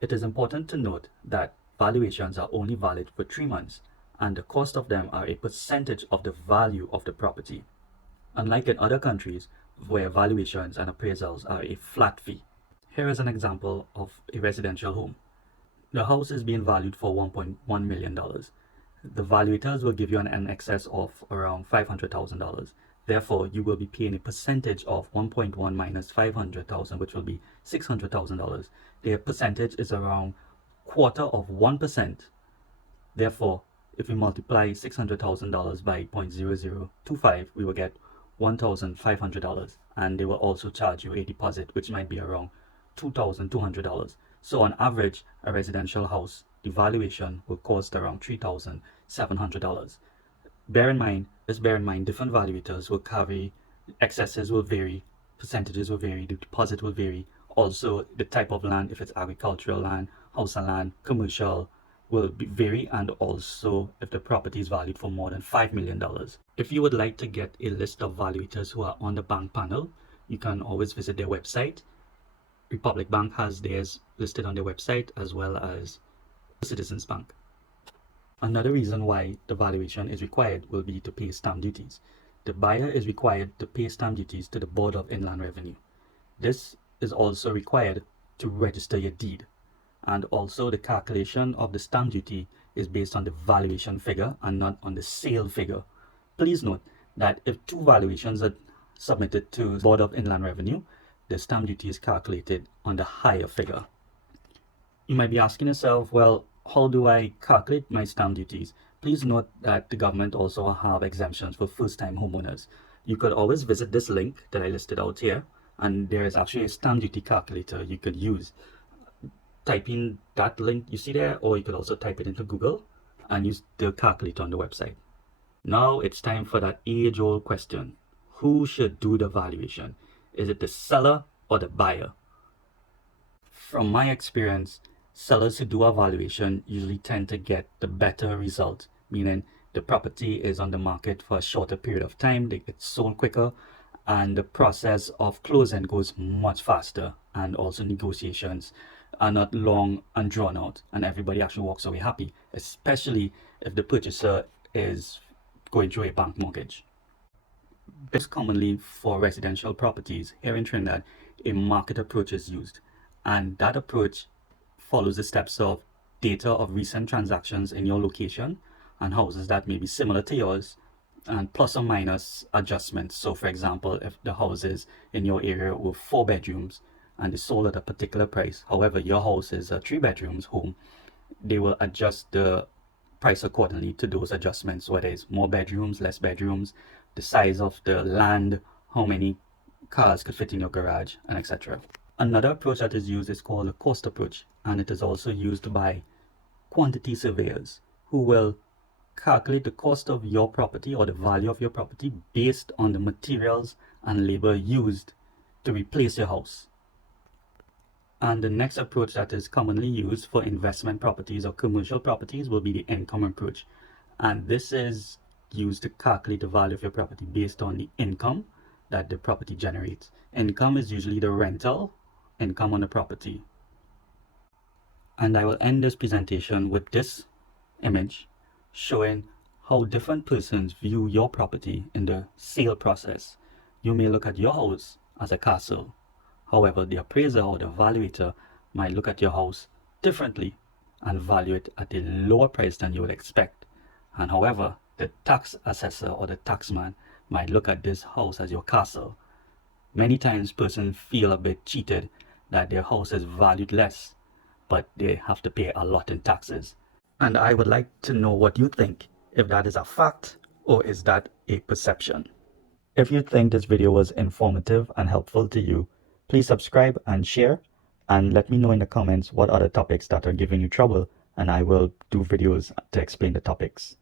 It is important to note that valuations are only valid for 3 months, and the cost of them are a percentage of the value of the property, unlike in other countries where valuations and appraisals are a flat fee. Here is an example of a residential home. The house is being valued for $1.1 million. The valuators will give you an excess of around $500,000. Therefore, you will be paying a percentage of 1.1 minus 500,000, which will be $600,000. Their percentage is around quarter of 1%. Therefore, if we multiply $600,000 by 0.0025, we will get $1,500, and they will also charge you a deposit, which might be around $2,200. So on average, a residential house, the valuation will cost around $3,700. Bear in mind, different valuators will carry, excesses will vary, percentages will vary, the deposit will vary. Also, the type of land, if it's agricultural land, house and land, commercial, will vary, and also if the property is valued for more than $5 million. If you would like to get a list of valuators who are on the bank panel, you can always visit their website. Republic Bank has theirs listed on their website, as well as Citizens Bank. Another reason why the valuation is required will be to pay stamp duties. The buyer is required to pay stamp duties to the Board of Inland Revenue. This is also required to register your deed. And also the calculation of the stamp duty is based on the valuation figure and not on the sale figure. Please note that if two valuations are submitted to the Board of Inland Revenue, the stamp duty is calculated on the higher figure. You might be asking yourself, well, how do I calculate my stamp duties? Please note that the government also have exemptions for first-time homeowners. You could always visit this link that I listed out here, and there is actually a stamp duty calculator you could use. Type in that link you see there, or you could also type it into Google and use the calculator on the website. Now it's time for that age-old question. Who should do the valuation? Is it the seller or the buyer? From my experience, sellers who do a valuation usually tend to get the better result, meaning the property is on the market for a shorter period of time, they get sold quicker, and the process of closing goes much faster, and also negotiations are not long and drawn out, and everybody actually walks away happy, especially if the purchaser is going through a bank mortgage. Most commonly for residential properties here in Trinidad, a market approach is used, and that approach follows the steps of data of recent transactions in your location and houses that may be similar to yours, and plus or minus adjustments. So for example, if the houses in your area were 4 bedrooms and they sold at a particular price, however your house is a 3 bedrooms home, they will adjust the price accordingly to those adjustments, whether it's more bedrooms, less bedrooms, the size of the land, how many cars could fit in your garage, and etc. Another approach that is used is called a cost approach, and it is also used by quantity surveyors who will calculate the cost of your property or the value of your property based on the materials and labor used to replace your house. And the next approach that is commonly used for investment properties or commercial properties will be the income approach, and this is used to calculate the value of your property based on the income that the property generates. Income is usually the rental income on the property. And I will end this presentation with this image showing how different persons view your property in the sale process. You may look at your house as a castle. However, the appraiser or the valuator might look at your house differently and value it at a lower price than you would expect. And however, the tax assessor or the taxman might look at this house as your castle. Many times persons feel a bit cheated that their house is valued less, but they have to pay a lot in taxes. And I would like to know what you think, if that is a fact or is that a perception. If you think this video was informative and helpful to you, please subscribe and share, and let me know in the comments what other topics that are giving you trouble, and I will do videos to explain the topics.